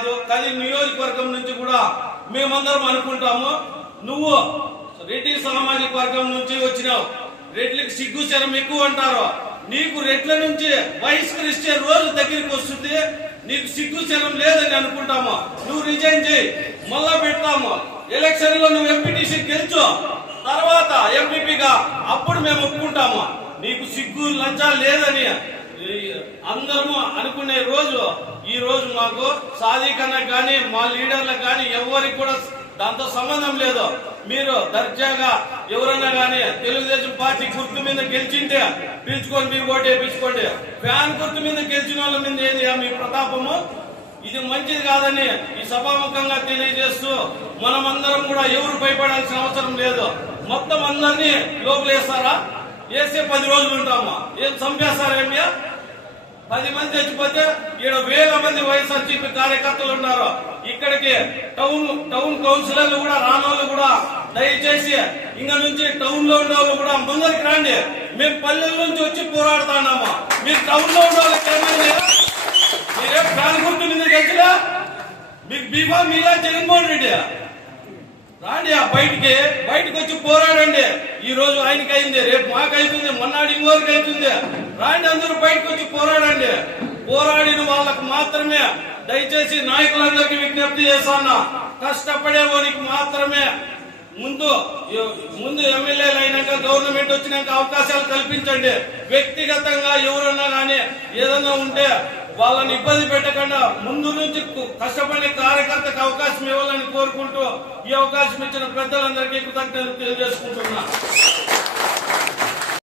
కాదు, కదిరి నియోజకవర్గం నుంచి కూడా మేమందరం అనుకుంటాము. నువ్వు రెడ్డి సామాజిక వర్గం నుంచి వచ్చినావు, రెడ్లకి సిగ్గు శరం ఎక్కువ అంటారు. నీకు రెడ్ల నుంచి బహిష్కరిస్తే రోజు దగ్గరికి వస్తుంది, నీకు సిగ్గు శరం లేదని అనుకుంటాము. నువ్వు రిజైన్ చేయి, మళ్ళా పెడతాము. ఎలక్షన్ లో నువ్వు ఎంపీటీసీ గెలుచు, తర్వాత ఎంపీపీగా అప్పుడు మేము ఒప్పుకుంటాము. నీకు సిగ్గు లజ్జ లేదని అందరము అనుకునే రోజు ఈ రోజు మాకు సాధికన్నా కానీ మా లీడర్లకు కానీ ఎవరికి కూడా దాంతో సంబంధం లేదు. మీరు దర్జాగా ఎవరన్నా కానీ తెలుగుదేశం పార్టీ గుర్తు మీద గెలిచింటే పిలుచుకొని మీరు ఓటు వేయించుకోండి. ఫ్యాన్ గుర్తు మీద గెలిచిన వాళ్ళ మీద ఏది మీ ప్రతాపము? ఇది మంచిది కాదని ఈ సభాముఖంగా తెలియజేస్తూ మనమందరం కూడా ఎవరు భయపడాల్సిన అవసరం లేదు. మొత్తం అందరినీ లోపలేస్తారా? వేసే 10 రోజులు ఉంటామా? ఏం చంపేస్తారేమియా? 10 మంది చచ్చిపోతే ఈడ వేల మంది వైఎస్ఆర్సీపీ కార్యకర్తలు ఉన్నారు. ఇక్కడికి టౌన్ కౌన్సిలర్లు కూడా రానోళ్ళు కూడా దయచేసి ఇంక నుంచి టౌన్ లో ఉండే వాళ్ళు కూడా ముందరికి రండి. మేము పల్లెల నుంచి వచ్చి పోరాడుతున్నామా? మీరు టౌన్ లో ఉండే వాళ్ళకి ఏమైంది? మీరే ఫ్యాన్ గుర్తు మీద గెలిచినా మీకు బీఫా మీలా జగన్మోహన్ రెడ్డి రాండి బయటికి వచ్చి పోరాడండి. ఈ రోజు ఆయనకి అయింది, రేపు మాకు అవుతుంది, మొన్నటి ఇంకోరికి అవుతుంది. రాండి, అందరూ బయటకు వచ్చి పోరాడండి. పోరాడిన వాళ్ళకు మాత్రమే దయచేసి నాయకులందరికీ విజ్ఞప్తి చేస్తాను, కష్టపడే వారికి మాత్రమే ముందు ఎమ్మెల్యేలు అయినాక గవర్నమెంట్ వచ్చినాక అవకాశాలు కల్పించండి. వ్యక్తిగతంగా ఎవరన్నా కానీ ఏదన్నా ఉంటే వాళ్ళని ఇబ్బంది పెట్టకుండా ముందు నుంచి కష్టపడే కార్యకర్తకు అవకాశం ఇవ్వాలని కోరుకుంటూ ఈ అవకాశం ఇచ్చిన పెద్దలందరికీ కృతజ్ఞతలు తెలియజేసుకుంటున్నా.